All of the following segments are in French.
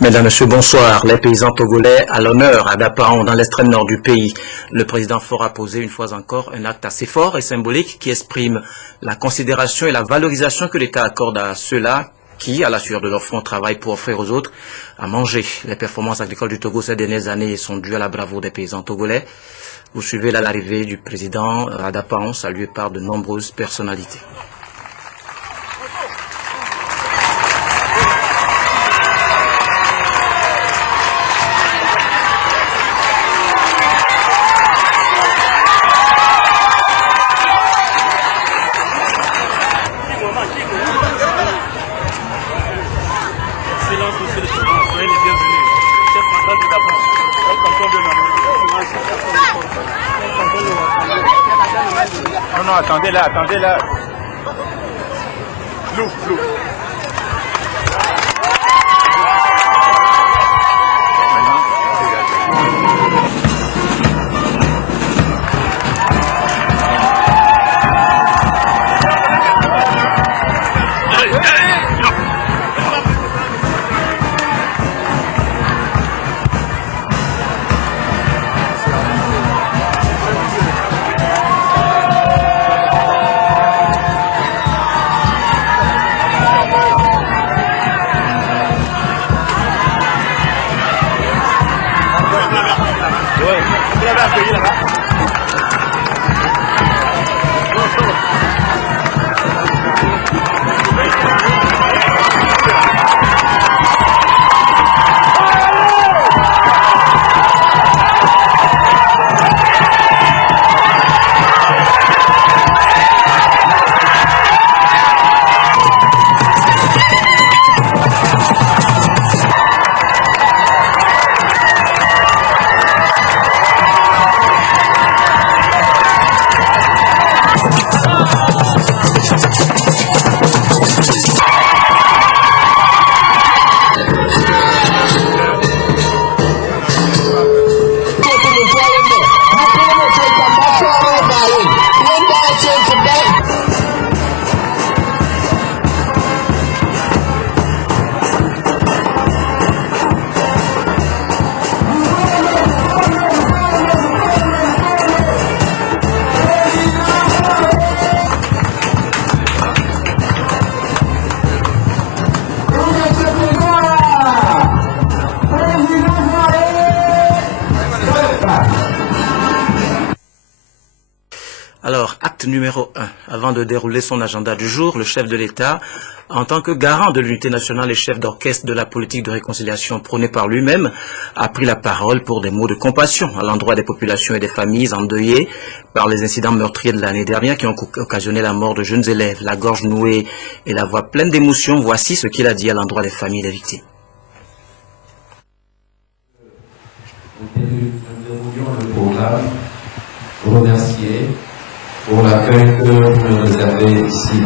Mesdames, Messieurs, bonsoir. Les paysans togolais à l'honneur à Dapaon, dans l'extrême nord du pays. Le président Faure a posé une fois encore un acte assez fort et symbolique qui exprime la considération et la valorisation que l'État accorde à ceux-là qui, à la sueur de leur front, travaillent pour offrir aux autres à manger. Les performances agricoles du Togo ces dernières années sont dues à la bravoure des paysans togolais. Vous suivez là l'arrivée du président à Dapaon, salué par de nombreuses personnalités. Non, attendez là, attendez là. Flou. Alors, acte numéro 1. Avant de dérouler son agenda du jour, le chef de l'État, en tant que garant de l'unité nationale et chef d'orchestre de la politique de réconciliation prônée par lui-même, a pris la parole pour des mots de compassion à l'endroit des populations et des familles endeuillées par les incidents meurtriers de l'année dernière qui ont occasionné la mort de jeunes élèves. La gorge nouée et la voix pleine d'émotion, voici ce qu'il a dit à l'endroit des familles des victimes. Nous déroulions le programme, vous remercier pour l'accueil que vous me réservez ici.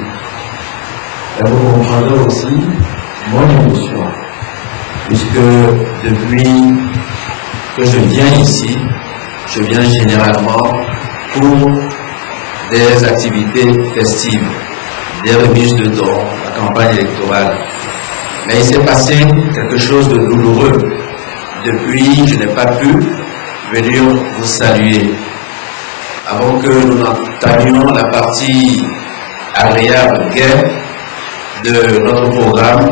Et vous comprendrez aussi mon émotion, puisque depuis que je viens ici, je viens généralement pour des activités festives, des remises de dons, la campagne électorale. Mais il s'est passé quelque chose de douloureux. Depuis, je n'ai pas pu venir vous saluer. Avant que nous n'entamions la partie agréable, gaie de notre programme,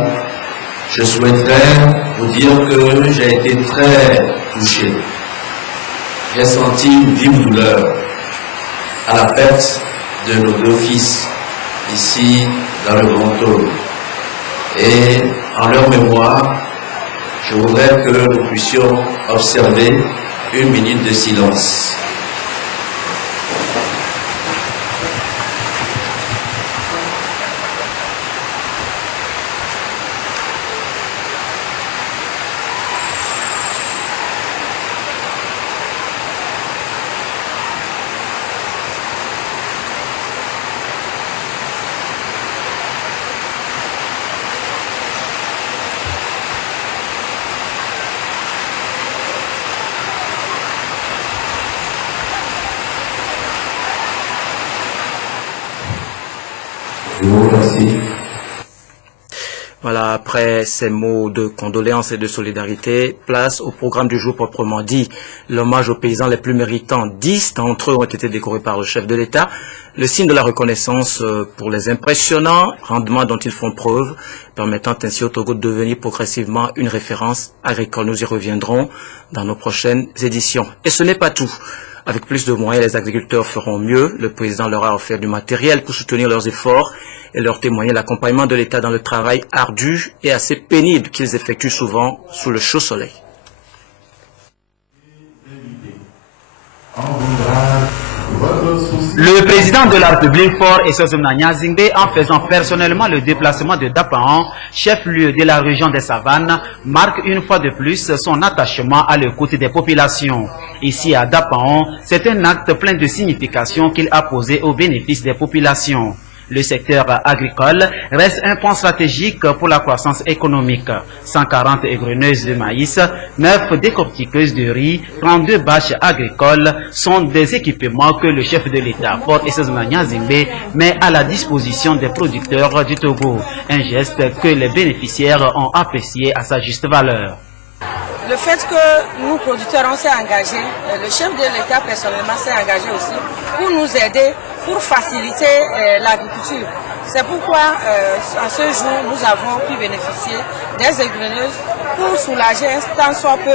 je souhaiterais vous dire que j'ai été très touché. J'ai senti une vive douleur à la perte de nos deux fils ici dans le Grand Togo. Et en leur mémoire, je voudrais que nous puissions observer une minute de silence. Voilà, après ces mots de condoléances et de solidarité, place au programme du jour proprement dit. L'hommage aux paysans les plus méritants, 10 d'entre eux ont été décorés par le chef de l'État. Le signe de la reconnaissance pour les impressionnants rendements dont ils font preuve, permettant ainsi au Togo de devenir progressivement une référence agricole. Nous y reviendrons dans nos prochaines éditions. Et ce n'est pas tout. Avec plus de moyens, les agriculteurs feront mieux. Le président leur a offert du matériel pour soutenir leurs efforts et leur témoigner l'accompagnement de l'État dans le travail ardu et assez pénible qu'ils effectuent souvent sous le chaud soleil. Le président de la République, Faure Essozomna Nyazingbe, en faisant personnellement le déplacement de Dapaon, chef-lieu de la région des Savanes, marque une fois de plus son attachement à l'écoute des populations. Ici à Dapaon, c'est un acte plein de signification qu'il a posé au bénéfice des populations. Le secteur agricole reste un point stratégique pour la croissance économique. 140 égreneuses de maïs, 9 décortiqueuses de riz, 32 bâches agricoles sont des équipements que le chef de l'État, Faure Essozomna Nyazingbe, met à la disposition des producteurs du Togo. Un geste que les bénéficiaires ont apprécié à sa juste valeur. Le fait que nous, producteurs, on s'est engagés, le chef de l'État personnellement s'est engagé aussi pour nous aider, pour faciliter l'agriculture. C'est pourquoi, à ce jour, nous avons pu bénéficier des égreneuses pour soulager tant soit peu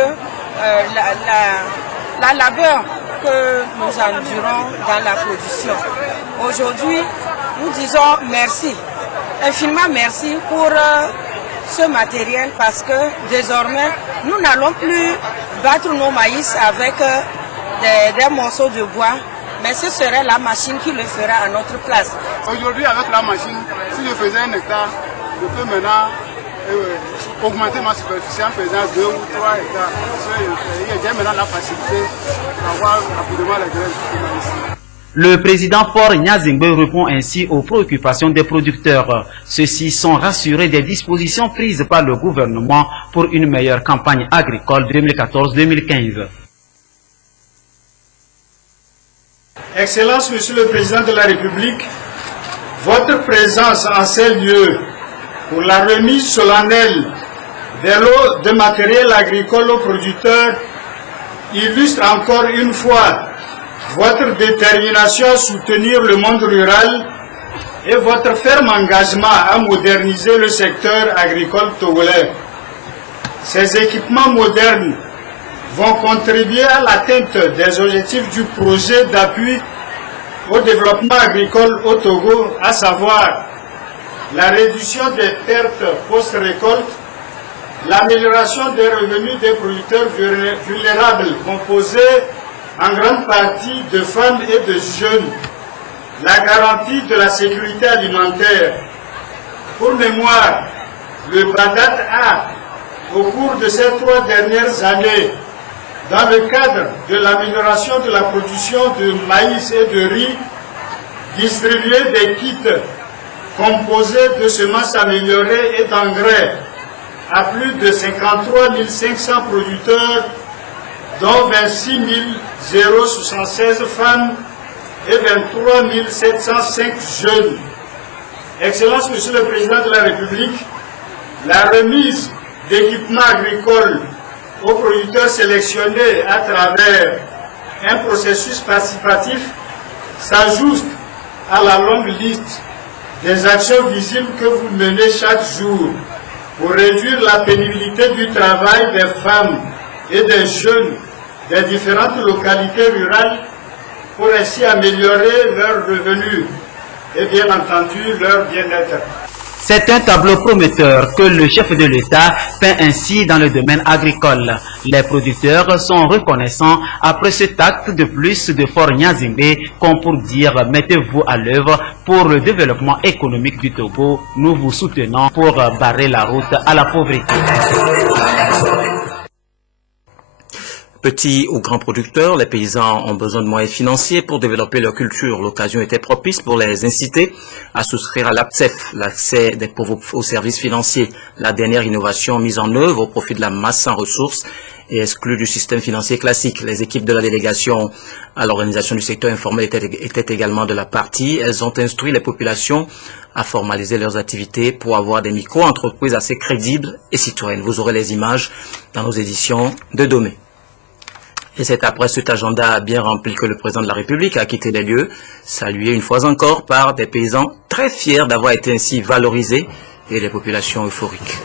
la labeur que nous endurons dans la production. Aujourd'hui, nous disons merci, infiniment merci pour ce matériel parce que désormais, nous n'allons plus battre nos maïs avec des morceaux de bois, mais ce serait la machine qui le fera à notre place. Aujourd'hui, avec la machine, si je faisais 1 hectare, je peux maintenant augmenter ma superficie en faisant 2 ou 3 hectares. J'ai maintenant la facilité d'avoir rapidement les graines de maïs. Le président Faure Nyazingbe répond ainsi aux préoccupations des producteurs. Ceux-ci sont rassurés des dispositions prises par le gouvernement pour une meilleure campagne agricole 2014-2015. Excellence, Monsieur le Président de la République, votre présence en ces lieux pour la remise solennelle des lots de matériel agricole aux producteurs illustre encore une fois votre détermination à soutenir le monde rural et votre ferme engagement à moderniser le secteur agricole togolais. Ces équipements modernes vont contribuer à l'atteinte des objectifs du projet d'appui au développement agricole au Togo, à savoir la réduction des pertes post-récolte, l'amélioration des revenus des producteurs vulnérables composés en grande partie de femmes et de jeunes, la garantie de la sécurité alimentaire. Pour mémoire, le BADAT a, au cours de ces 3 dernières années, dans le cadre de l'amélioration de la production de maïs et de riz, distribué des kits composés de semences améliorées et d'engrais à plus de 53 500 producteurs, dont 26 076 femmes et 23 705 jeunes. Excellence, Monsieur le Président de la République, la remise d'équipements agricoles aux producteurs sélectionnés à travers un processus participatif s'ajoute à la longue liste des actions visibles que vous menez chaque jour pour réduire la pénibilité du travail des femmes et des jeunes des différentes localités rurales pour ainsi améliorer leurs revenus et bien entendu leur bien-être. C'est un tableau prometteur que le chef de l'État peint ainsi dans le domaine agricole. Les producteurs sont reconnaissants après cet acte de plus de Faure Nyazingbe, comme pour dire mettez-vous à l'œuvre pour le développement économique du Togo. Nous vous soutenons pour barrer la route à la pauvreté. Petits ou grands producteurs, les paysans ont besoin de moyens financiers pour développer leur culture. L'occasion était propice pour les inciter à souscrire à l'APCEF, l'accès des pauvres aux services financiers, la dernière innovation mise en œuvre au profit de la masse sans ressources et exclues du système financier classique. Les équipes de la délégation à l'organisation du secteur informel étaient également de la partie. Elles ont instruit les populations à formaliser leurs activités pour avoir des micro-entreprises assez crédibles et citoyennes. Vous aurez les images dans nos éditions de demain. Et c'est après cet agenda bien rempli que le président de la République a quitté les lieux, salué une fois encore par des paysans très fiers d'avoir été ainsi valorisés et les populations euphoriques.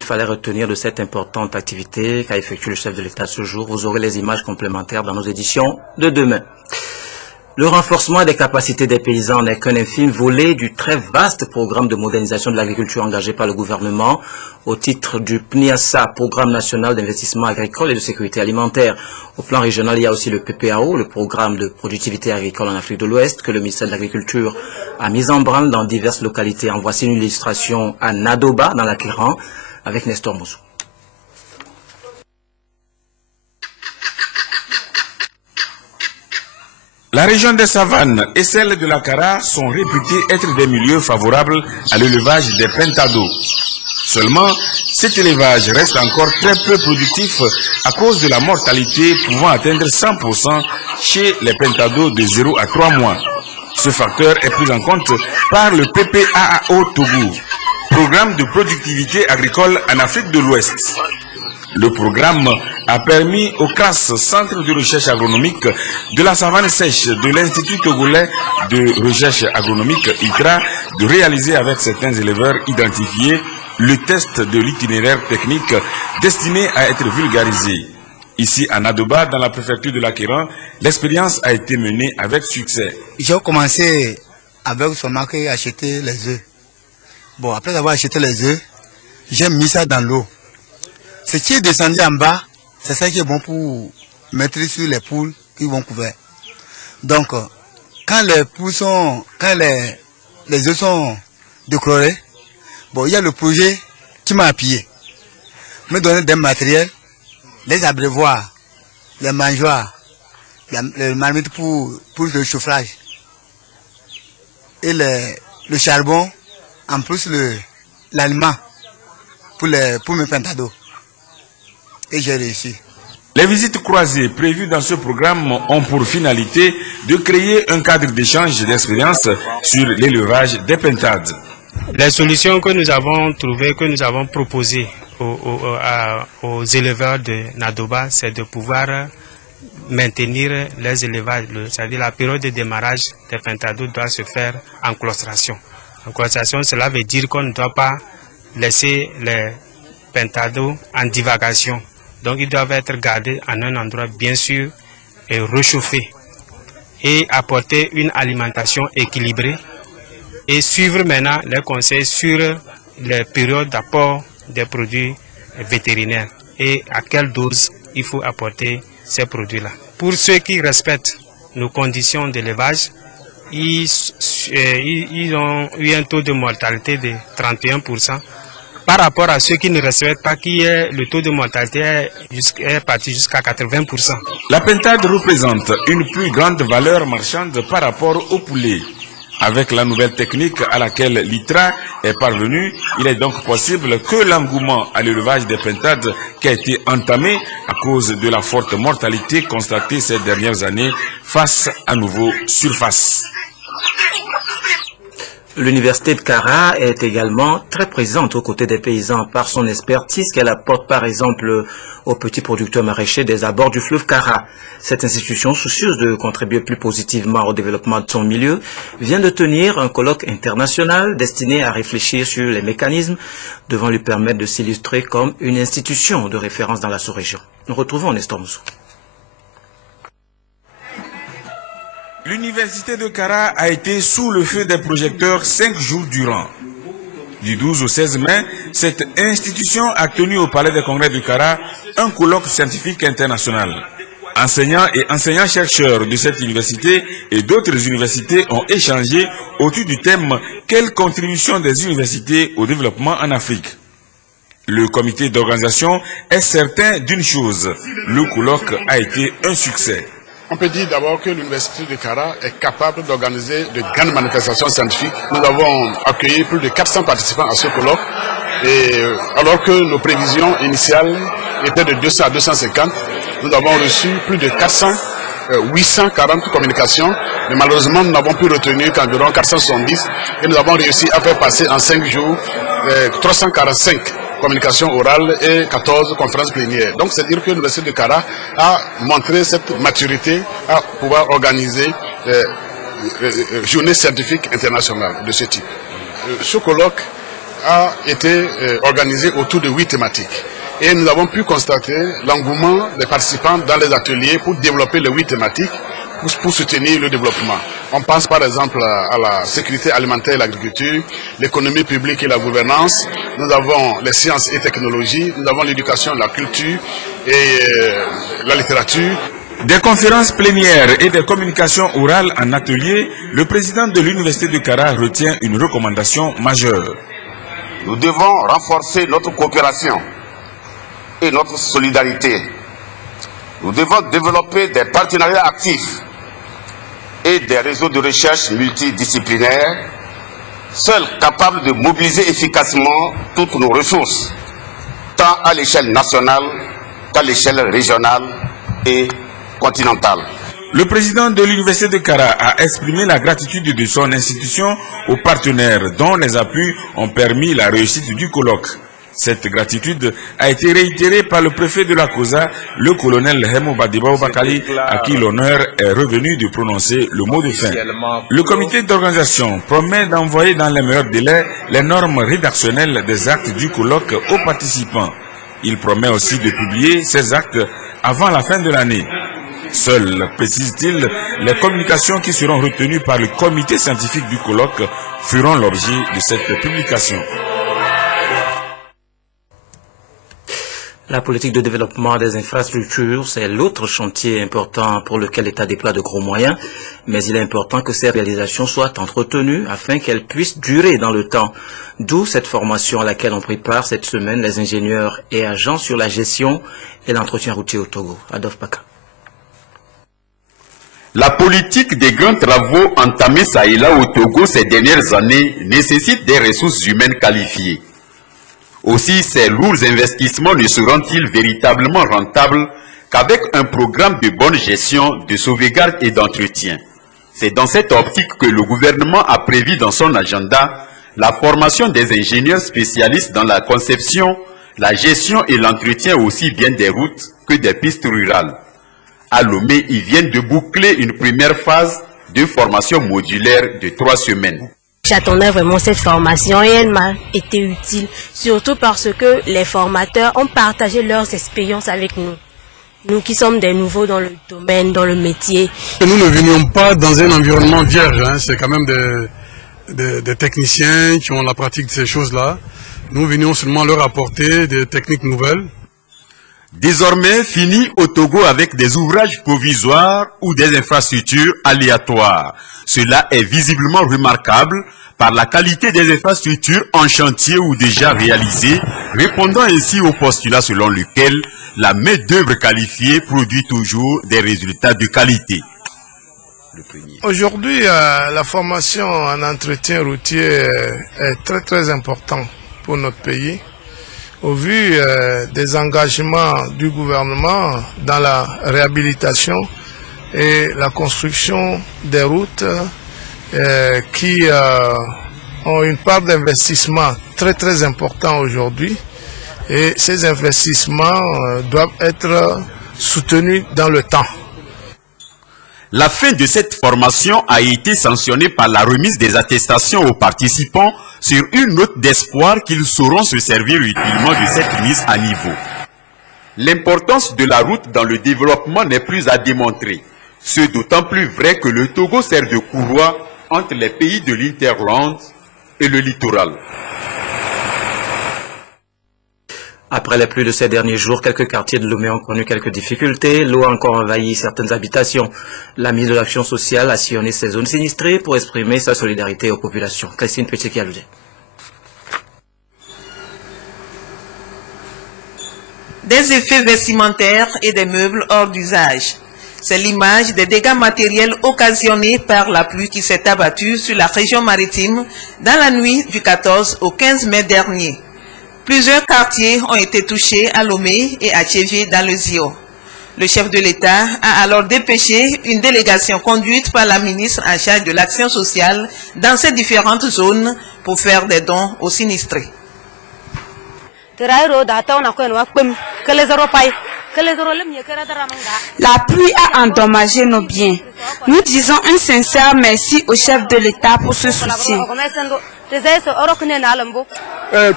Il fallait retenir de cette importante activité qu'a effectué le chef de l'État ce jour. Vous aurez les images complémentaires dans nos éditions de demain. Le renforcement des capacités des paysans n'est qu'un infime volet du très vaste programme de modernisation de l'agriculture engagé par le gouvernement au titre du PNIASA, Programme national d'investissement agricole et de sécurité alimentaire. Au plan régional, il y a aussi le PPAO, le programme de productivité agricole en Afrique de l'Ouest, que le ministère de l'Agriculture a mis en branle dans diverses localités. En voici une illustration à Nadoba, dans l'Akiran, avec Nestor Moussou. La région des Savanes et celle de l'Akara sont réputées être des milieux favorables à l'élevage des pentados. Seulement, cet élevage reste encore très peu productif à cause de la mortalité pouvant atteindre 100% chez les pentados de 0 à 3 mois. Ce facteur est pris en compte par le PPAAO Togo, Programme de productivité agricole en Afrique de l'Ouest. Le programme a permis au CRAS, Centre de recherche agronomique de la savane sèche de l'Institut togolais de recherche agronomique ICRA, de réaliser avec certains éleveurs identifiés le test de l'itinéraire technique destiné à être vulgarisé. Ici à Nadoba, dans la préfecture de l'Akiran, l'expérience a été menée avec succès. J'ai commencé avec son marque à acheter les œufs. Bon, après avoir acheté les œufs, j'ai mis ça dans l'eau. Ce qui est descendu en bas, c'est ça qui est bon pour mettre sur les poules qui vont couvrir. Donc, quand les poules sont, quand les œufs sont décolorés, bon, il y a le projet qui m'a appuyé. Me donner des matériels, les abreuvoirs, les mangeoires, les marmites pour le chauffage. Et le charbon, en plus l'aliment pour mes pentados. Et j'ai réussi. Les visites croisées prévues dans ce programme ont pour finalité de créer un cadre d'échange d'expériences sur l'élevage des pentades. Les solutions que nous avons trouvées, que nous avons proposées aux éleveurs de Nadoba, c'est de pouvoir maintenir les élevages. C'est-à-dire la période de démarrage des pentados doit se faire en claustration. En claustration, cela veut dire qu'on ne doit pas laisser les pentados en divagation. Donc ils doivent être gardés en un endroit bien sûr et réchauffé et apporter une alimentation équilibrée et suivre maintenant les conseils sur les périodes d'apport des produits vétérinaires et à quelle dose il faut apporter ces produits-là. Pour ceux qui respectent nos conditions d'élevage, ils ont eu un taux de mortalité de 31%. par rapport à ceux qui ne respectent pas, qui est le taux de mortalité est parti jusqu'à 80%. La pintade représente une plus grande valeur marchande par rapport au poulet. Avec la nouvelle technique à laquelle l'ITRA est parvenue, il est donc possible que l'engouement à l'élevage des pintades qui a été entamé à cause de la forte mortalité constatée ces dernières années fasse à nouveau surface. L'université de Kara est également très présente aux côtés des paysans par son expertise qu'elle apporte par exemple aux petits producteurs maraîchers des abords du fleuve Kara. Cette institution, soucieuse de contribuer plus positivement au développement de son milieu, vient de tenir un colloque international destiné à réfléchir sur les mécanismes devant lui permettre de s'illustrer comme une institution de référence dans la sous-région. Nous retrouvons Nestor Moussou. L'université de Kara a été sous le feu des projecteurs 5 jours durant. Du 12 au 16 mai, cette institution a tenu au Palais des Congrès de Kara un colloque scientifique international. Enseignants et enseignants-chercheurs de cette université et d'autres universités ont échangé autour du thème « Quelle contribution des universités au développement en Afrique ?» Le comité d'organisation est certain d'une chose, le colloque a été un succès. On peut dire d'abord que l'université de Kara est capable d'organiser de grandes manifestations scientifiques. Nous avons accueilli plus de 400 participants à ce colloque, et alors que nos prévisions initiales étaient de 200 à 250, nous avons reçu plus de 840 communications, mais malheureusement nous n'avons pu retenir qu'environ 470, et nous avons réussi à faire passer en 5 jours 345 communications orales et 14 conférences plénières. Donc c'est dire que l'université de Kara a montré cette maturité à pouvoir organiser journée scientifique internationale de ce type. Ce colloque a été organisé autour de 8 thématiques. Et nous avons pu constater l'engouement des participants dans les ateliers pour développer les 8 thématiques pour soutenir le développement. On pense par exemple à la sécurité alimentaire et l'agriculture, l'économie publique et la gouvernance, nous avons les sciences et technologies, nous avons l'éducation, la culture et la littérature. Des conférences plénières et des communications orales en atelier, le président de l'université de Kara retient une recommandation majeure. Nous devons renforcer notre coopération et notre solidarité. Nous devons développer des partenariats actifs et des réseaux de recherche multidisciplinaires, seuls capables de mobiliser efficacement toutes nos ressources, tant à l'échelle nationale qu'à l'échelle régionale et continentale. Le président de l'université de Kara a exprimé la gratitude de son institution aux partenaires dont les appuis ont permis la réussite du colloque. Cette gratitude a été réitérée par le préfet de la COSA, le colonel Hemo Badibao Bakali, à qui l'honneur est revenu de prononcer le mot de fin. Le comité d'organisation promet d'envoyer dans les meilleurs délais les normes rédactionnelles des actes du colloque aux participants. Il promet aussi de publier ces actes avant la fin de l'année. Seules, précise-t-il, les communications qui seront retenues par le comité scientifique du colloque feront l'objet de cette publication. La politique de développement des infrastructures, c'est l'autre chantier important pour lequel l'État déploie de gros moyens, mais il est important que ces réalisations soient entretenues afin qu'elles puissent durer dans le temps. D'où cette formation à laquelle on prépare cette semaine les ingénieurs et agents sur la gestion et l'entretien routier au Togo. Adolphe Baka. La politique des grands travaux entamés ça et là au Togo ces dernières années nécessite des ressources humaines qualifiées. Aussi, ces lourds investissements ne seront-ils véritablement rentables qu'avec un programme de bonne gestion, de sauvegarde et d'entretien. C'est dans cette optique que le gouvernement a prévu dans son agenda la formation des ingénieurs spécialistes dans la conception, la gestion et l'entretien aussi bien des routes que des pistes rurales. À Lomé, ils viennent de boucler une première phase de formation modulaire de 3 semaines. J'attendais vraiment cette formation et elle m'a été utile, surtout parce que les formateurs ont partagé leurs expériences avec nous. Nous qui sommes des nouveaux dans le domaine, dans le métier. Nous ne venions pas dans un environnement vierge, hein. C'est quand même des techniciens qui ont la pratique de ces choses-là. Nous venions seulement leur apporter des techniques nouvelles. Désormais fini au Togo avec des ouvrages provisoires ou des infrastructures aléatoires. Cela est visiblement remarquable par la qualité des infrastructures en chantier ou déjà réalisées, répondant ainsi au postulat selon lequel la main-d'œuvre qualifiée produit toujours des résultats de qualité. Aujourd'hui, la formation en entretien routier est très importante pour notre pays. Au vu des engagements du gouvernement dans la réhabilitation et la construction des routes qui ont une part d'investissement très important aujourd'hui. Et ces investissements doivent être soutenus dans le temps. La fin de cette formation a été sanctionnée par la remise des attestations aux participants sur une note d'espoir qu'ils sauront se servir utilement de cette mise à niveau. L'importance de la route dans le développement n'est plus à démontrer. Ce d'autant plus vrai que le Togo sert de courroie entre les pays de l'Interland et le littoral. Après les pluies de ces derniers jours, quelques quartiers de Lomé ont connu quelques difficultés. L'eau a encore envahi certaines habitations. La ministre de l'Action sociale a sillonné ces zones sinistrées pour exprimer sa solidarité aux populations. Christine Petit-Kialoudé. Des effets vestimentaires et des meubles hors d'usage. C'est l'image des dégâts matériels occasionnés par la pluie qui s'est abattue sur la région maritime dans la nuit du 14 au 15 mai dernier. Plusieurs quartiers ont été touchés à Lomé et à Tchévé dans le Zio. Le chef de l'État a alors dépêché une délégation conduite par la ministre en charge de l'action sociale dans ces différentes zones pour faire des dons aux sinistrés. La pluie a endommagé nos biens. Nous disons un sincère merci au chef de l'État pour ce soutien.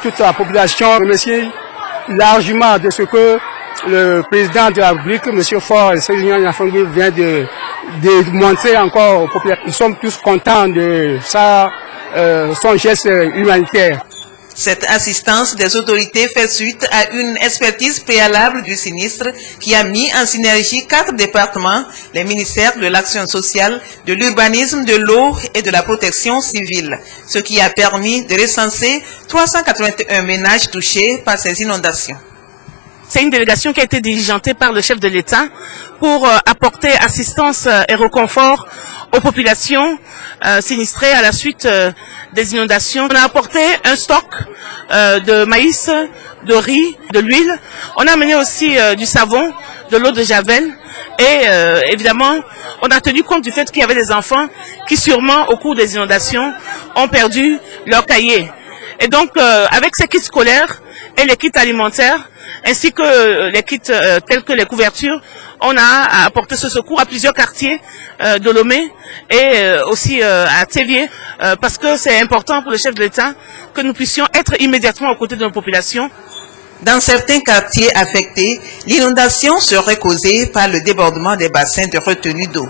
Toute la population remercie largement de ce que le président de la République, M. Faure et vient de montrer encore aux populations. Nous sommes tous contents de ça, son geste humanitaire. Cette assistance des autorités fait suite à une expertise préalable du sinistre qui a mis en synergie 4 départements, les ministères de l'Action sociale, de l'urbanisme, de l'eau et de la protection civile, ce qui a permis de recenser 381 ménages touchés par ces inondations. C'est une délégation qui a été diligentée par le chef de l'État pour apporter assistance et réconfort aux populations sinistrées à la suite des inondations. On a apporté un stock de maïs, de riz, de l'huile. On a amené aussi du savon, de l'eau de Javel et évidemment on a tenu compte du fait qu'il y avait des enfants qui sûrement au cours des inondations ont perdu leur cahier. Et donc avec ces kits scolaires et les kits alimentaires ainsi que les kits tels que les couvertures, on a apporté ce secours à plusieurs quartiers de Lomé et aussi à Tchévé parce que c'est important pour le chef de l'État que nous puissions être immédiatement aux côtés de nos populations. Dans certains quartiers affectés, l'inondation serait causée par le débordement des bassins de retenue d'eau.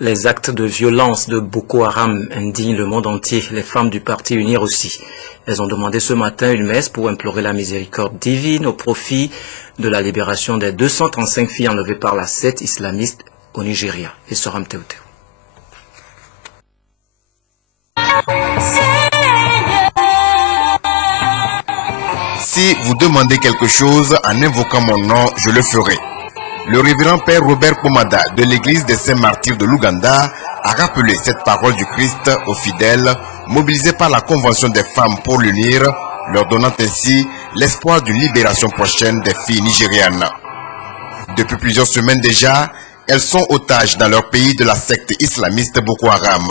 Les actes de violence de Boko Haram indignent le monde entier, les femmes du parti UNIR aussi. Elles ont demandé ce matin une messe pour implorer la miséricorde divine au profit de la libération des 235 filles enlevées par la secte islamiste au Nigeria. Et Soram Teoteo. Si vous demandez quelque chose en invoquant mon nom, je le ferai. Le révérend Père Robert Pomada de l'église des Saints-Martyrs de l'Ouganda a rappelé cette parole du Christ aux fidèles mobilisés par la Convention des femmes pour l'unir, leur donnant ainsi l'espoir d'une libération prochaine des filles nigérianes. Depuis plusieurs semaines déjà, elles sont otages dans leur pays de la secte islamiste Boko Haram.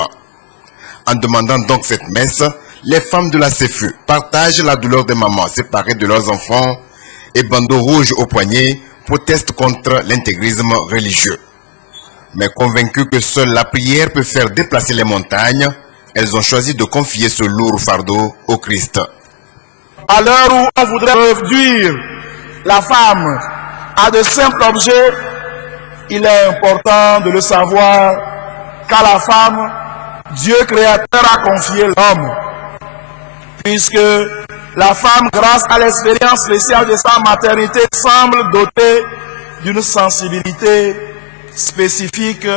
En demandant donc cette messe, les femmes de la CFE partagent la douleur des mamans séparées de leurs enfants et bandeaux rouges au poignet protestent contre l'intégrisme religieux. Mais convaincues que seule la prière peut faire déplacer les montagnes, elles ont choisi de confier ce lourd fardeau au Christ. À l'heure où on voudrait réduire la femme à de simples objets, il est important de le savoir qu'à la femme, Dieu créateur a confié l'homme. Puisque la femme, grâce à l'expérience spéciale de sa maternité, semble dotée d'une sensibilité spécifique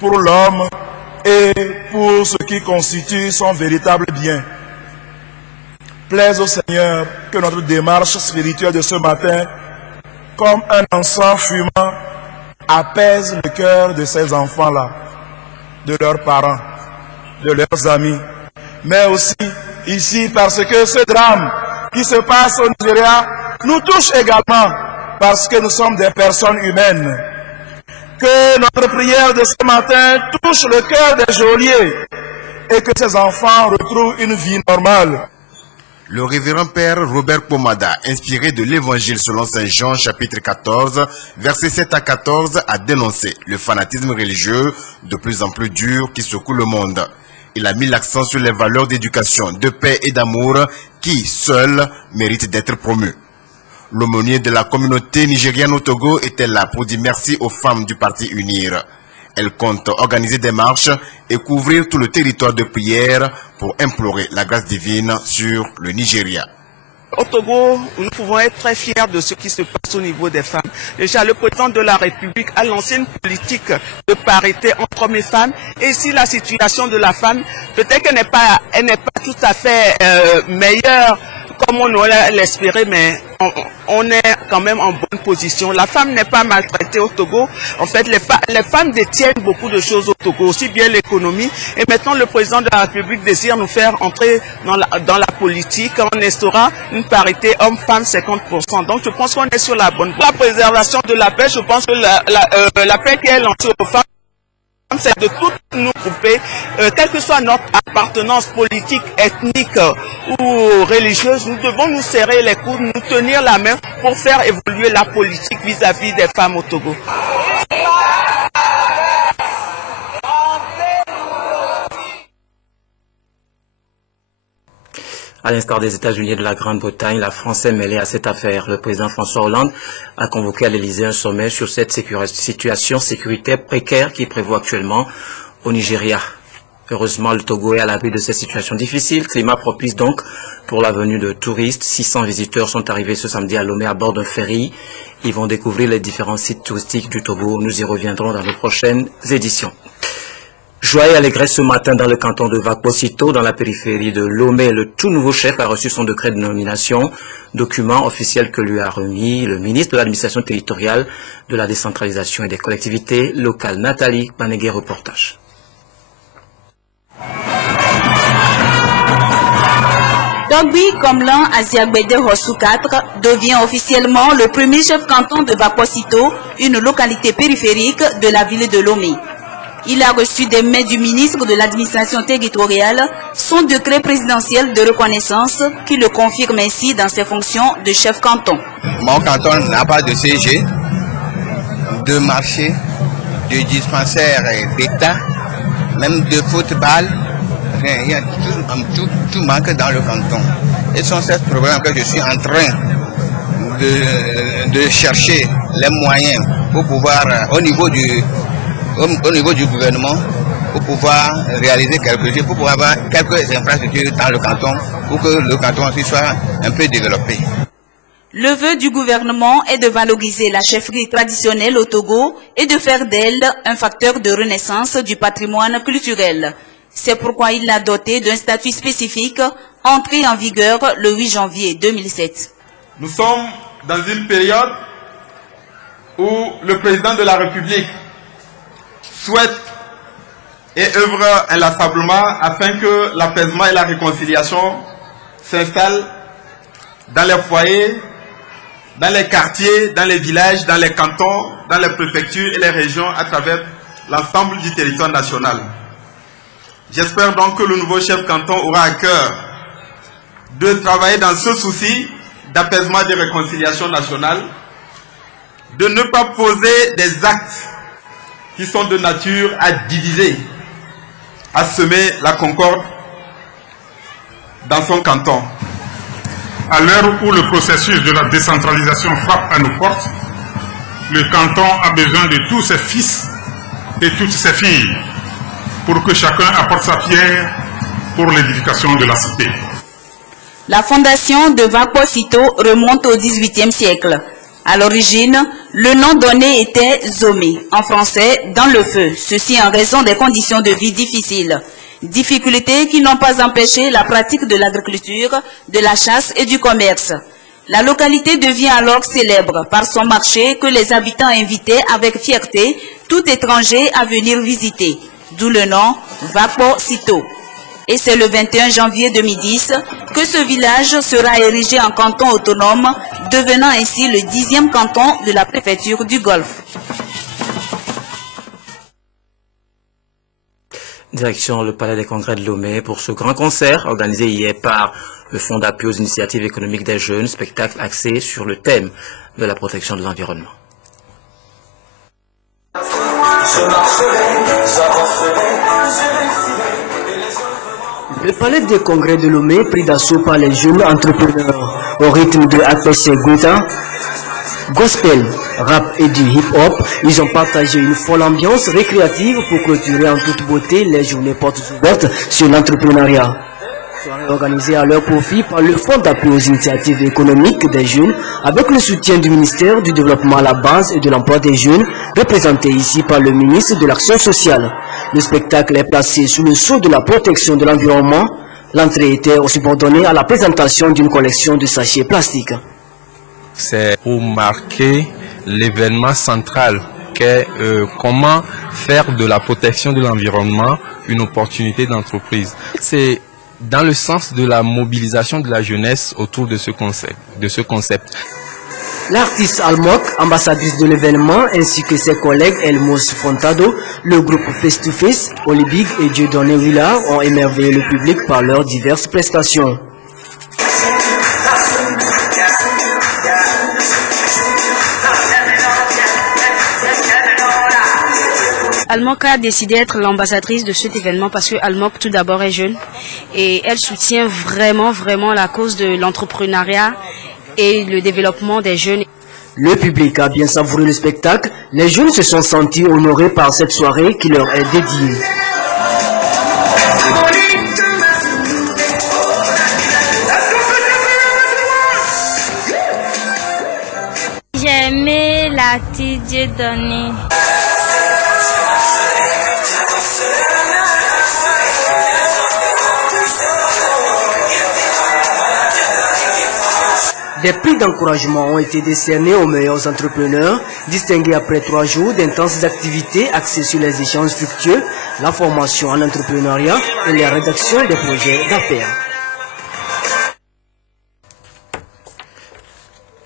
pour l'homme et pour ce qui constitue son véritable bien. Plaise au Seigneur que notre démarche spirituelle de ce matin, comme un encens fumant, apaise le cœur de ces enfants-là, de leurs parents, de leurs amis, mais aussi ici parce que ce drame qui se passe au Nigeria nous touche également parce que nous sommes des personnes humaines. Que notre prière de ce matin touche le cœur des geôliers et que ces enfants retrouvent une vie normale. Le révérend père Robert Pomada, inspiré de l'évangile selon Saint Jean chapitre 14, versets 7 à 14, a dénoncé le fanatisme religieux de plus en plus dur qui secoue le monde. Il a mis l'accent sur les valeurs d'éducation, de paix et d'amour qui, seules, méritent d'être promues. L'aumônier de la communauté nigérienne au Togo était là pour dire merci aux femmes du parti UNIR. Elle compte organiser des marches et couvrir tout le territoire de prière pour implorer la grâce divine sur le Nigeria. Au Togo, nous pouvons être très fiers de ce qui se passe au niveau des femmes. Déjà, le président de la République a lancé une politique de parité entre hommes et femmes. Et si la situation de la femme, peut-être qu'elle n'est pas tout à fait meilleure comme on aurait l'espéré, mais on est quand même en bonne position. La femme n'est pas maltraitée au Togo. En fait, les femmes détiennent beaucoup de choses au Togo, aussi bien l'économie. Et maintenant, le président de la République désire nous faire entrer dans la politique en instaurant une parité homme-femme 50%. Donc, je pense qu'on est sur la bonne voie. La préservation de la paix, je pense que la paix qui est lancée aux femmes, c'est de toutes nous grouper, quelle que soit notre appartenance politique, ethnique ou religieuse, nous devons nous serrer les coudes, nous tenir la main pour faire évoluer la politique vis-à-vis des femmes au Togo. À l'instar des États-Unis et de la Grande-Bretagne, la France est mêlée à cette affaire. Le président François Hollande a convoqué à l'Élysée un sommet sur cette situation sécuritaire précaire qui prévaut actuellement au Nigeria. Heureusement, le Togo est à l'abri de cette situation difficile. Climat propice donc pour la venue de touristes. 600 visiteurs sont arrivés ce samedi à Lomé à bord d'un ferry. Ils vont découvrir les différents sites touristiques du Togo. Nous y reviendrons dans les prochaines éditions. Joie et allégresse ce matin dans le canton de Vakposito, dans la périphérie de Lomé. Le tout nouveau chef a reçu son décret de nomination, document officiel que lui a remis le ministre de l'administration territoriale, de la décentralisation et des collectivités locales. Nathalie Banegué, reportage. Dogby Komlan Aziagbede Hossou 4 devient officiellement le premier chef canton de Vakposito, une localité périphérique de la ville de Lomé. Il a reçu des mains du ministre de l'administration territoriale son décret présidentiel de reconnaissance qui le confirme ainsi dans ses fonctions de chef canton. Mon canton n'a pas de CG, de marché, de dispensaire d'État, même de football. Rien, tout manque dans le canton. Et ce sont ces problèmes que je suis en train de chercher les moyens pour pouvoir, au niveau du gouvernement, pour pouvoir réaliser quelque chose, pour pouvoir avoir quelques infrastructures dans le canton, pour que le canton aussi soit un peu développé. Le vœu du gouvernement est de valoriser la chefferie traditionnelle au Togo et de faire d'elle un facteur de renaissance du patrimoine culturel. C'est pourquoi il l'a doté d'un statut spécifique, entré en vigueur le 8 janvier 2007. Nous sommes dans une période où le président de la République souhaite et œuvre inlassablement afin que l'apaisement et la réconciliation s'installent dans les foyers, dans les quartiers, dans les villages, dans les cantons, dans les préfectures et les régions à travers l'ensemble du territoire national. J'espère donc que le nouveau chef canton aura à cœur de travailler dans ce souci d'apaisement et de réconciliation nationale, de ne pas poser des actes qui sont de nature à diviser, à semer la concorde dans son canton. À l'heure où le processus de la décentralisation frappe à nos portes, le canton a besoin de tous ses fils et toutes ses filles pour que chacun apporte sa pierre pour l'édification de la cité. La fondation de Vakposito remonte au XVIIIe siècle. À l'origine, Le nom donné était Zomé, en français, dans le feu, ceci en raison des conditions de vie difficiles. Difficultés qui n'ont pas empêché la pratique de l'agriculture, de la chasse et du commerce. La localité devient alors célèbre par son marché que les habitants invitaient avec fierté tout étranger à venir visiter, d'où le nom Vakpo Sito. Et c'est le 21 janvier 2010 que ce village sera érigé en canton autonome, devenant ainsi le 10e canton de la préfecture du Golfe. Direction le Palais des Congrès de Lomé pour ce grand concert organisé hier par le Fonds d'appui aux initiatives économiques des jeunes, spectacle axé sur le thème de la protection de l'environnement. Le Palais des Congrès de Lomé pris d'assaut par les jeunes entrepreneurs au rythme de APC Gouta, gospel, rap et du hip-hop, ils ont partagé une folle ambiance récréative pour clôturer en toute beauté les journées portes ouvertes sur l'entrepreneuriat. Soirée organisée à leur profit par le Fonds d'appui aux initiatives économiques des jeunes avec le soutien du ministère du Développement à la base et de l'emploi des jeunes, représenté ici par le ministre de l'Action sociale. Le spectacle est placé sous le sceau de la protection de l'environnement. L'entrée était subordonnée à la présentation d'une collection de sachets plastiques. C'est pour marquer l'événement central qu'est comment faire de la protection de l'environnement une opportunité d'entreprise. C'est dans le sens de la mobilisation de la jeunesse autour de ce concept. L'artiste Almok, ambassadrice de l'événement, ainsi que ses collègues Elmos Fontado, le groupe Face to Face, Olibig et Dieudonné Willard ont émerveillé le public par leurs diverses prestations. Almok a décidé d'être l'ambassadrice de cet événement parce que Almok tout d'abord est jeune et elle soutient vraiment la cause de l'entrepreneuriat et le développement des jeunes. Le public a bien savouré le spectacle. Les jeunes se sont sentis honorés par cette soirée qui leur est dédiée. J'ai aimé l'artiste Dieudonné. Des prix d'encouragement ont été décernés aux meilleurs entrepreneurs, distingués après 3 jours d'intenses activités axées sur les échanges fructueux, la formation en entrepreneuriat et la rédaction des projets d'affaires.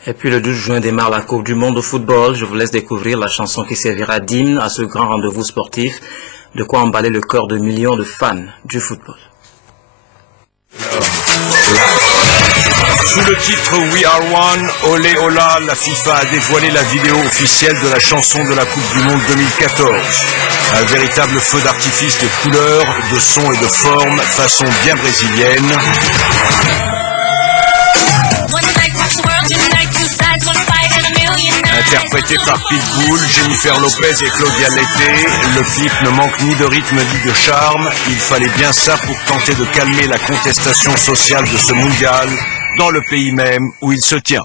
Et puis le 12 juin démarre la Coupe du Monde au football. Je vous laisse découvrir la chanson qui servira d'hymne à ce grand rendez-vous sportif. De quoi emballer le cœur de millions de fans du football. Sous le titre We Are One, Olé Ola, la FIFA a dévoilé la vidéo officielle de la chanson de la Coupe du Monde 2014. Un véritable feu d'artifice de couleurs, de sons et de formes, façon bien brésilienne. Interprété par Pitbull, Jennifer Lopez et Claudia Leite, le clip ne manque ni de rythme ni de charme. Il fallait bien ça pour tenter de calmer la contestation sociale de ce mondial dans le pays même où il se tient.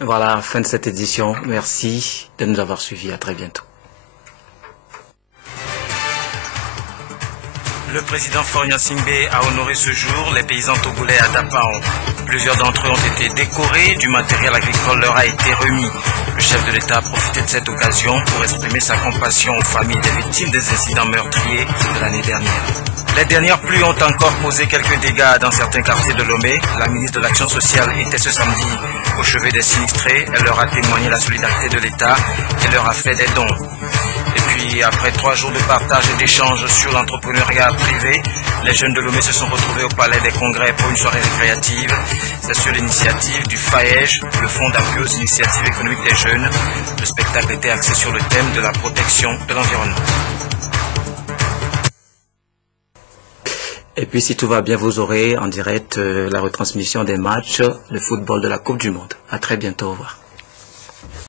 Voilà, fin de cette édition. Merci de nous avoir suivis. À très bientôt. Le président Faure Gnassingbé a honoré ce jour les paysans togolais à Dapaon. Plusieurs d'entre eux ont été décorés, du matériel agricole leur a été remis. Le chef de l'État a profité de cette occasion pour exprimer sa compassion aux familles des victimes des incidents meurtriers de l'année dernière. Les dernières pluies ont encore causé quelques dégâts dans certains quartiers de Lomé. La ministre de l'Action sociale était ce samedi au chevet des sinistrés. Elle leur a témoigné la solidarité de l'État et leur a fait des dons. Et puis, après 3 jours de partage et d'échanges sur l'entrepreneuriat privé, les jeunes de Lomé se sont retrouvés au Palais des Congrès pour une soirée récréative. C'est sur l'initiative du FAEJ, le Fonds d'appui aux initiatives économiques des jeunes. Le spectacle était axé sur le thème de la protection de l'environnement. Et puis, si tout va bien, vous aurez en direct la retransmission des matchs, le football de la Coupe du Monde. À très bientôt, au revoir.